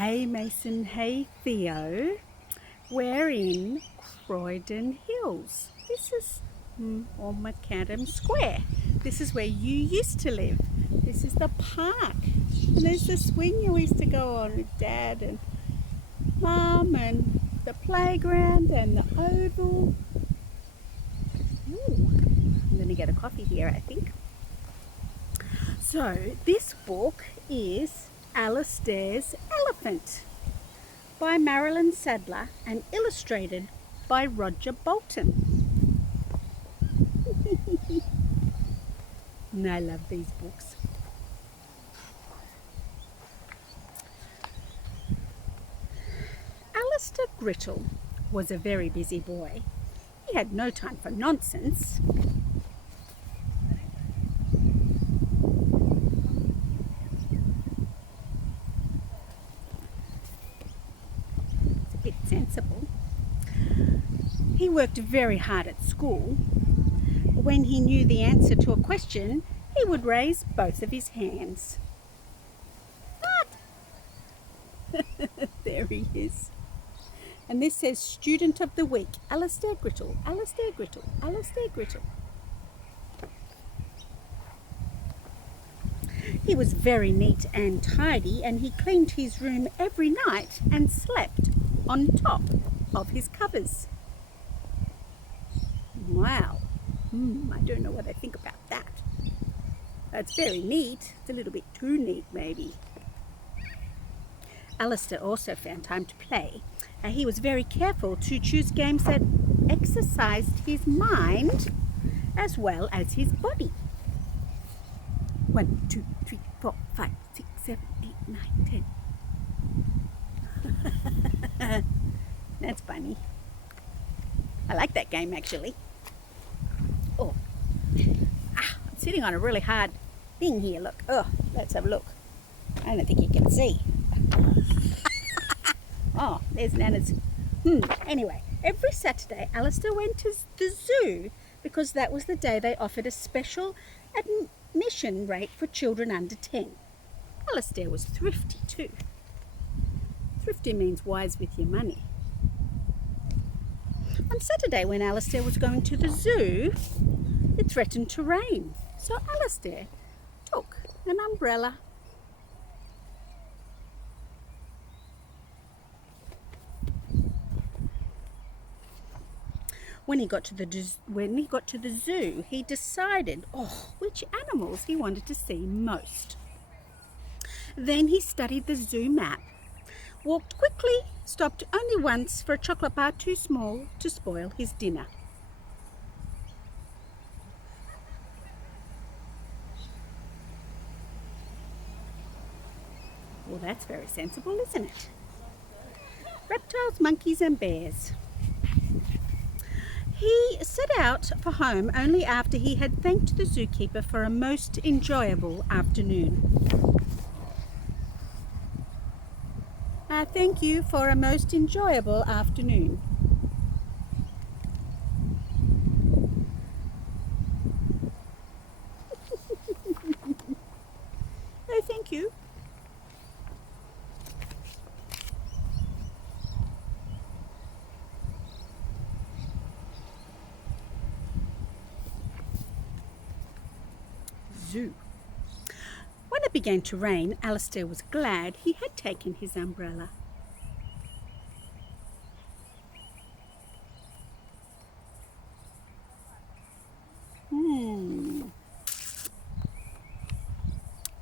Hey Mason, hey Theo, we're in Croydon Hills. This is on Macadam Square. This is where you used to live. This is the park. And there's the swing you used to go on with Dad and Mum, and the playground and the oval. Ooh, I'm going to get a coffee here, I think. So this book is Alistair's Elephant by Marilyn Sadler and illustrated by Roger Bolton. And I love these books. Alistair Grittle was a very busy boy. He had no time for nonsense. It's a bit sensible. He worked very hard at school. When he knew the answer to a question, he would raise both of his hands. What? There he is. And this says Student of the Week, Alistair Grittle, Alistair Grittle, Alistair Grittle. He was very neat and tidy, and he cleaned his room every night and slept on top of his covers. Wow. I don't know what I think about that. That's very neat. It's a little bit too neat, maybe. Alistair also found time to play. He was very careful to choose games that exercised his mind as well as his body. 1, 2, 3, 4, 5, 6, 7, 8, 9, 10. That's funny. I like that game, actually. Oh, I'm sitting on a really hard thing here. Look. Oh, let's have a look. I don't think you can see. Oh, there's Nana's. Anyway, every Saturday Alistair went to the zoo because that was the day they offered a special admission rate for children under 10. Alistair was thrifty too. Thrifty means wise with your money. On Saturday, when Alistair was going to the zoo, it threatened to rain. So Alistair took an umbrella. When he got to the zoo, he decided which animals he wanted to see most. Then he studied the zoo map, walked quickly, stopped only once for a chocolate bar too small to spoil his dinner. Well, that's very sensible, isn't it? Reptiles, monkeys and bears. He set out for home only after he had thanked the zookeeper for a most enjoyable afternoon. Thank you for a most enjoyable afternoon. Oh, thank you. Zoo. When it began to rain, Alistair was glad he had taken his umbrella.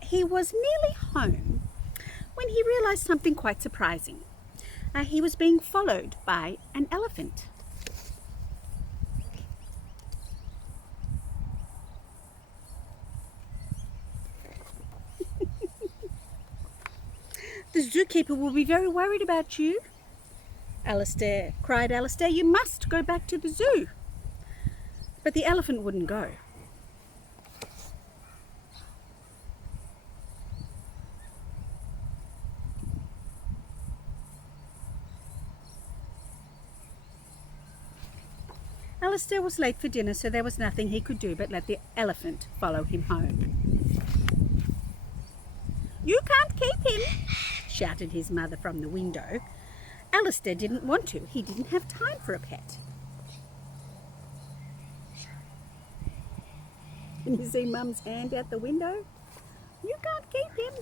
He was nearly home when he realized something quite surprising. He was being followed by an elephant. The zookeeper will be very worried about you, cried Alistair. You must go back to the zoo. But the elephant wouldn't go. Alistair was late for dinner, so there was nothing he could do but let the elephant follow him home. You can't keep him, shouted his mother from the window. Alistair didn't want to. He didn't have time for a pet. Can you see Mum's hand out the window? You can't keep him.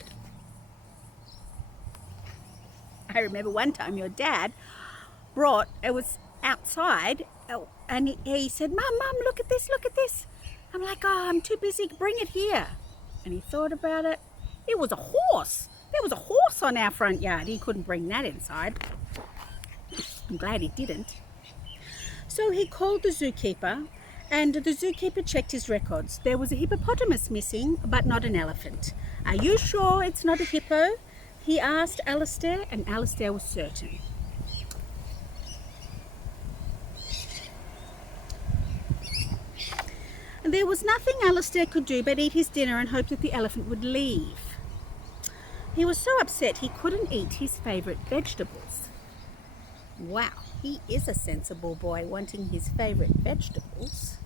I remember one time your dad it was outside, and he said, Mum, look at this. I'm like, oh, I'm too busy, bring it here. And he thought about it. It was a horse. There was a horse on our front yard. He couldn't bring that inside. I'm glad he didn't. So he called the zookeeper, and the zookeeper checked his records. There was a hippopotamus missing, but not an elephant. Are you sure it's not a hippo? He asked Alistair, and Alistair was certain. There was nothing Alistair could do but eat his dinner and hope that the elephant would leave. He was so upset he couldn't eat his favourite vegetables. Wow, he is a sensible boy, wanting his favourite vegetables.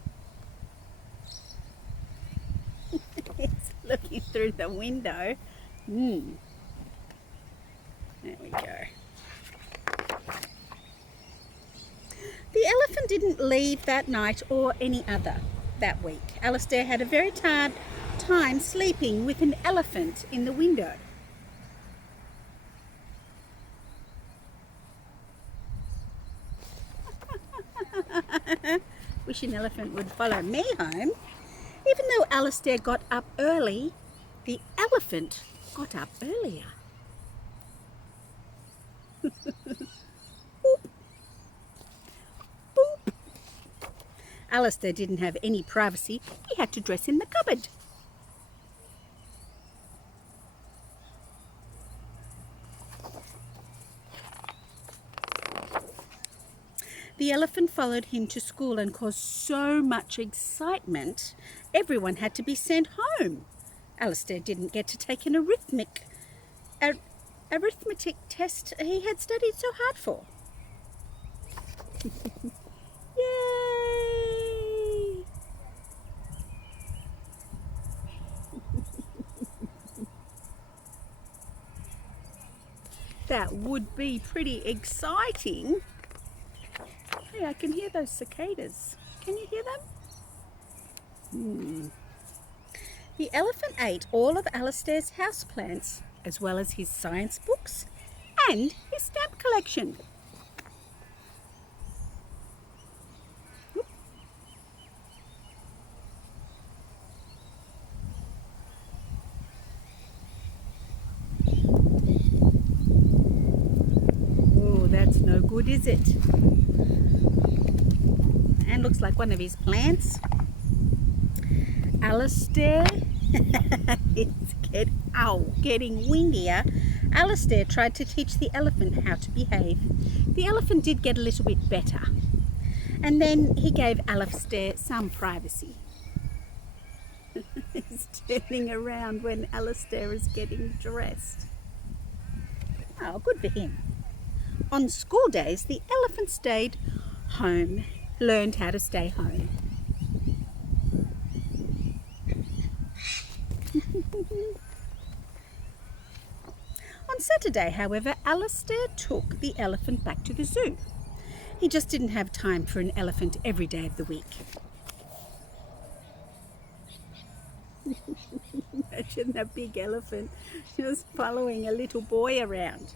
He's looking through the window. There we go. The elephant didn't leave that night or any other that week. Alistair had a very hard time sleeping with an elephant in the window. Wish an elephant would follow me home. Even though Alistair got up early, the elephant got up earlier. Boop. Boop. Alistair didn't have any privacy. He had to dress in the cupboard. The elephant followed him to school and caused so much excitement, everyone had to be sent home. Alistair didn't get to take an arithmetic test he had studied so hard for. Yay! That would be pretty exciting. Hey, I can hear those cicadas. Can you hear them? The elephant ate all of Alistair's houseplants, as well as his science books and his stamp collection. Oh, that's no good, is it? And looks like one of his plants. Alistair is getting windier. Alistair tried to teach the elephant how to behave. The elephant did get a little bit better. And then he gave Alistair some privacy. He's turning around when Alistair is getting dressed. Oh, good for him. On school days, the elephant stayed home, learned how to stay home. On Saturday, however, Alistair took the elephant back to the zoo. He just didn't have time for an elephant every day of the week. Imagine that big elephant just following a little boy around.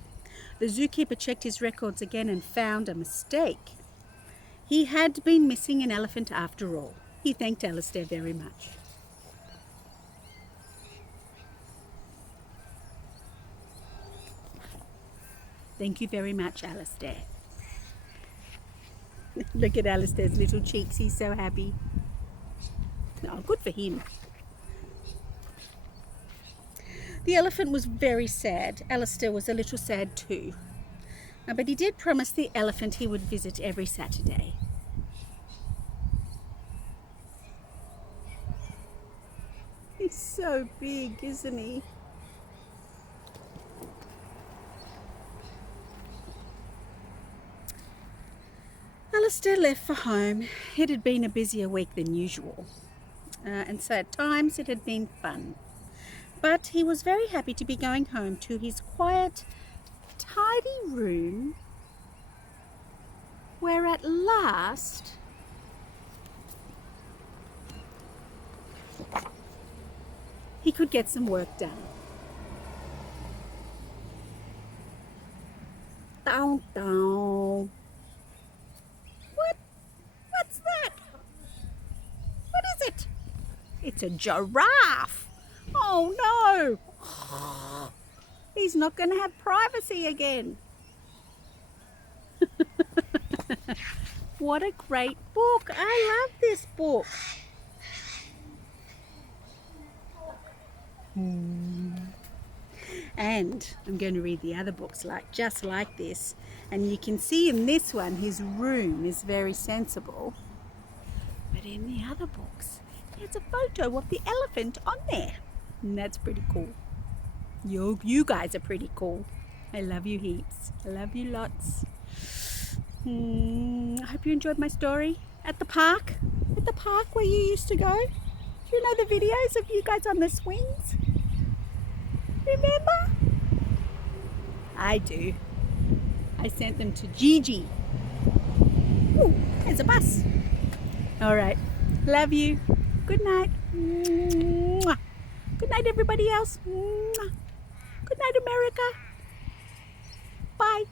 The zookeeper checked his records again and found a mistake. He had been missing an elephant after all. He thanked Alistair very much. Thank you very much, Alistair. Look at Alistair's little cheeks. He's so happy. Oh, good for him. The elephant was very sad. Alistair was a little sad too. But he did promise the elephant he would visit every Saturday. He's so big, isn't he? Alistair left for home. It had been a busier week than usual. And so at times it had been fun. But he was very happy to be going home to his quiet, tidy room, where at last he could get some work done. Down, down. What's that? What is it? It's a giraffe. Oh no! He's not going to have privacy again. What a great book. I love this book. And I'm going to read the other books just like this. And you can see in this one his room is very sensible. But in the other books, there's a photo of the elephant on there. And that's pretty cool. You guys are pretty cool. I love you heaps. I love you lots. I hope you enjoyed my story. At the park where you used to go. Do you know the videos of you guys on the swings? Remember? I do. I sent them to Gigi. Ooh, there's a bus. All right. Love you. Good night. Mwah. Good night, everybody else. Mwah. Good night, America. Bye.